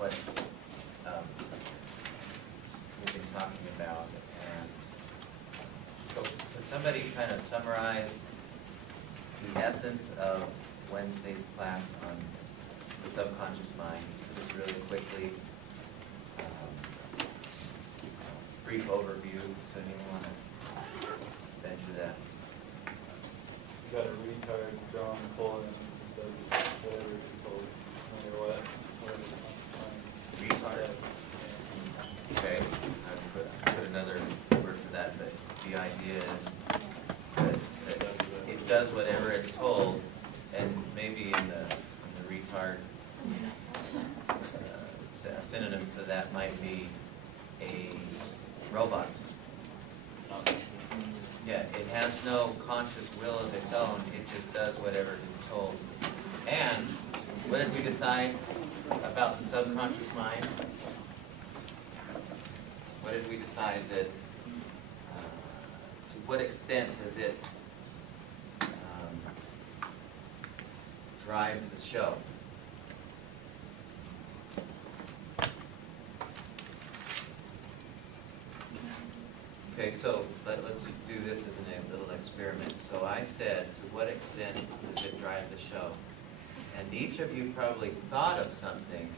what we've been talking about. And so could somebody kind of summarize the essence of Wednesday's class on the subconscious mind, just really quickly? Brief overview. So anyone want to venture that? You got a retard drawing pulling and just does whatever it's told, no matter what. Retard? Okay, I put another word for that, but the idea is that it does whatever it's told, and maybe in the retard, a synonym for that might be a robot. Yeah, it has no conscious will of its own. It just does whatever it's told. And what did we decide about the subconscious mind? What did we decide that, to what extent does it drive the show? Okay, so let's do this as a little experiment. So I said, to what extent does it drive the show? And each of you probably thought of something,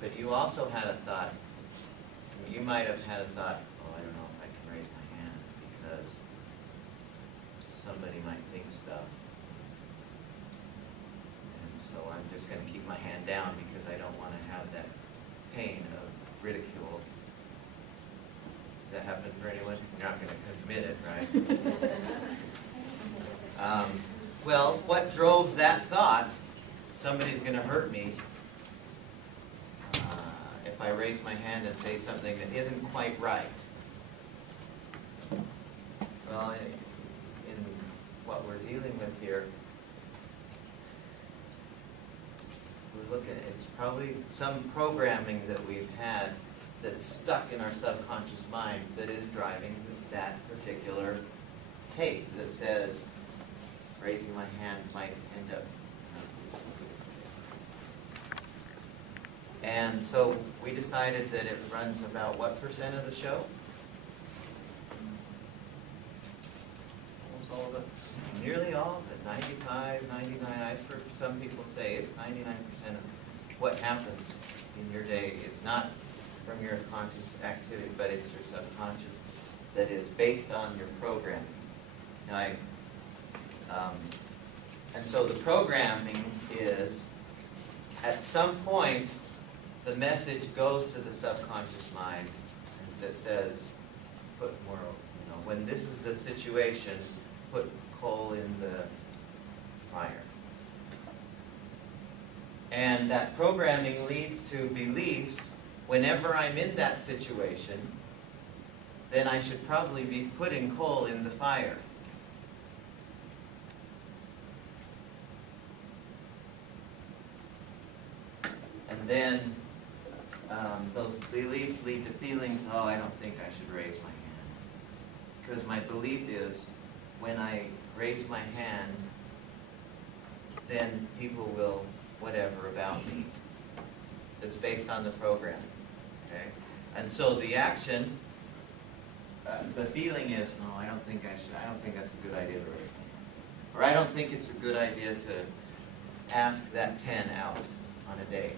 but you also had a thought. You might have had a thought, oh, I don't know if I can raise my hand because somebody might think stuff. And so I'm just going to keep my hand down because I don't want to have that pain of ridicule. That happen for anyone? You're not going to commit it, right? Well, what drove that thought? Somebody's going to hurt me if I raise my hand and say something that isn't quite right. Well, in what we're dealing with here, we're looking at, it's probably some programming that we've had that's stuck in our subconscious mind that is driving that particular tape that says raising my hand might end up. And so we decided that it runs about what percent of the show? Almost all of it. Nearly all of it. 95, 99. I've heard some people say it's 99% of what happens in your day is not from your conscious activity, but it's your subconscious that is based on your programming. Now, and so the programming is, at some point, the message goes to the subconscious mind that says, put more, when this is the situation, put coal in the fire. And that programming leads to beliefs. Whenever I'm in that situation, then I should probably be putting coal in the fire. And then those beliefs lead to feelings, oh, I don't think I should raise my hand. Because my belief is, when I raise my hand, then people will whatever about me. That's based on the program. Okay? And so the action, the feeling is, no, I don't think I should, I don't think that's a good idea to raise my hand. Or I don't think it's a good idea to ask that 10 out on a date.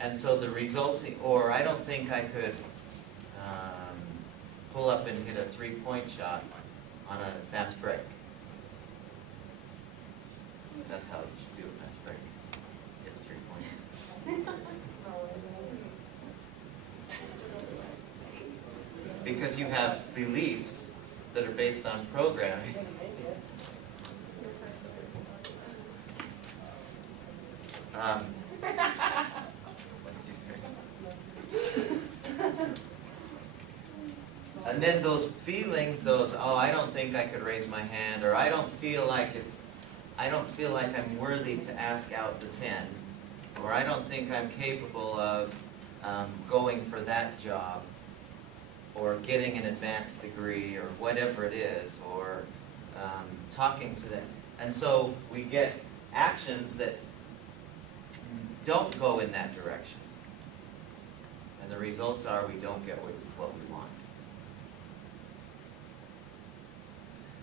And so the resulting, or I don't think I could pull up and hit a three-point shot on a fast break. That's how you should do a fast break. Hit a three-point. Because you have beliefs that are based on programming. And then those feelings, those, oh, I don't think I could raise my hand, or I don't feel like I'm worthy to ask out the 10, or I don't think I'm capable of going for that job, or getting an advanced degree, or whatever it is, or talking to them. And so we get actions that don't go in that direction. And the results are we don't get what we want.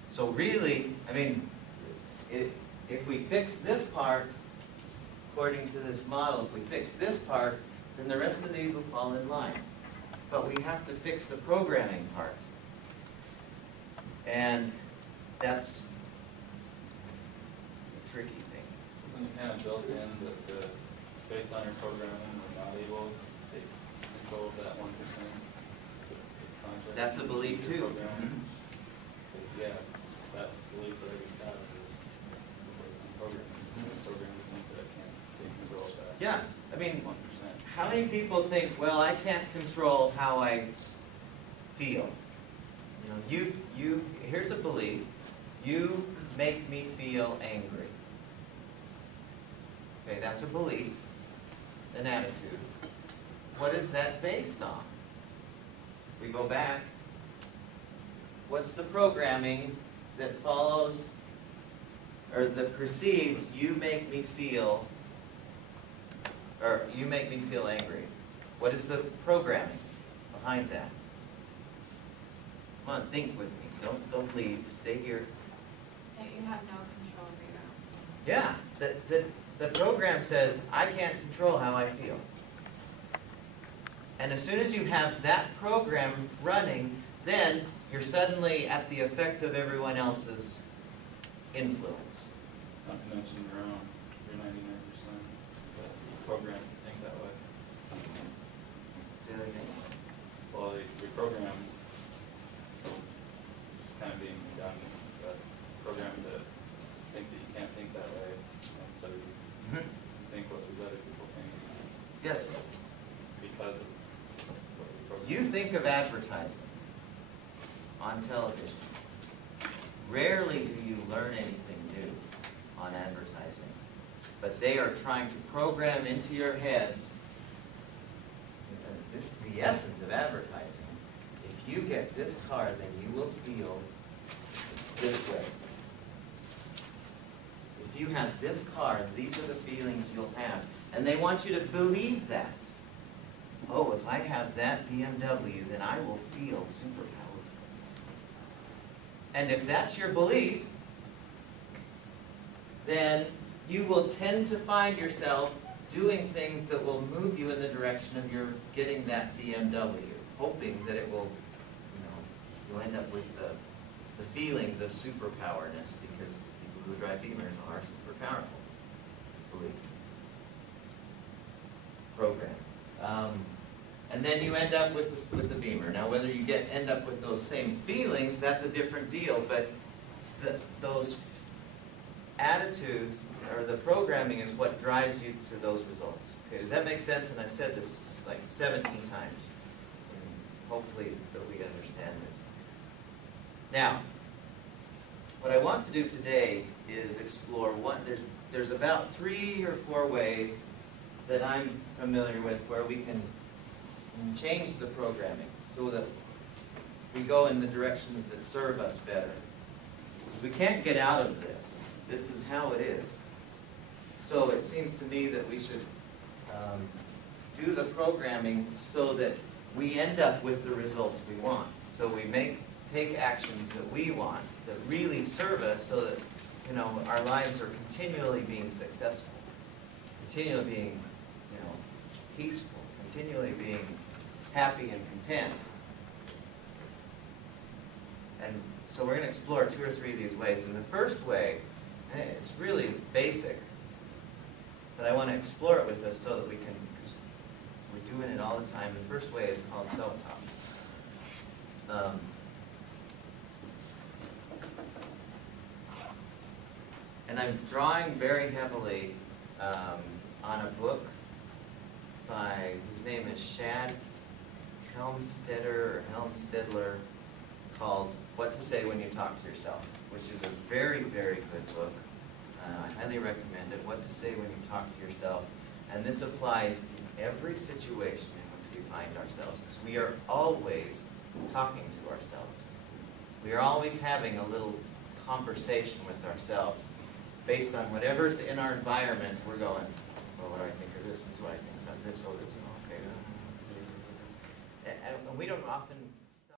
So really, I mean, if we fix this part, according to this model, if we fix this part, then the rest of these will fall in line. But we have to fix the programming part. And that's a tricky thing. Isn't it kind of built in that based on your programming, we're not able to take control of that 1%? That's a belief too. Because, yeah, that belief that I just have is based on programming. Programmers think that I can't take control of that. Yeah, I mean, 1%. how many people think, well, I can't control how I feel? You know, here's a belief, you make me feel angry. Okay, that's a belief, an attitude. What is that based on? We go back. What's the programming that follows, or that precedes, you make me feel, or you make me feel angry? What is the programming behind that? Come on, think with me. Don't leave. Stay here. That you have no control over your own. Yeah, the program says, I can't control how I feel. And as soon as you have that program running, then you're suddenly at the effect of everyone else's influence. Not to mention your own. You're 99%. But you're programmed to think that way. Say that again. Well, your program is kind of being done, but programmed to think that you can't think that way. And so you think what those other people think. Yes. Because of what you programmed. You think of advertising on television. Rarely do you learn anything new on advertising. But they are trying to program into your heads, this is the essence of advertising. If you get this car, then you will feel this way. If you have this car, these are the feelings you'll have. And they want you to believe that. Oh, if I have that BMW, then I will feel super powerful. And if that's your belief, then you will tend to find yourself doing things that will move you in the direction of your getting that BMW, hoping that it will, you'll end up with the feelings of superpowerness, because people who drive Beamers are super powerful. Believe. Program. And then you end up with the Beamer. Now, whether you end up with those same feelings, that's a different deal. But those attitudes, or the programming, is what drives you to those results. Okay, does that make sense? And I've said this like 17 times. And hopefully that we understand this. Now, what I want to do today is explore there's about 3 or 4 ways that I'm familiar with where we can change the programming so that we go in the directions that serve us better. We can't get out of this. This is how it is. So it seems to me that we should do the programming so that we end up with the results we want. So we take actions that we want, that really serve us, so that our lives are continually being successful, continually being peaceful, continually being happy and content. And so we're going to explore 2 or 3 of these ways. And the first way, and it's really basic, but I want to explore it with us so that we can, because we're doing it all the time. The first way is called self-talk. And I'm drawing very heavily on a book his name is Shad Helmstedler, called What to Say When You Talk to Yourself, which is a very, very good book. I highly recommend it, What to Say When You Talk to Yourself. And this applies in every situation in which we find ourselves, because we are always talking to ourselves. We are always having a little conversation with ourselves. Based on whatever's in our environment, we're going, well, what do I think of this? we don't often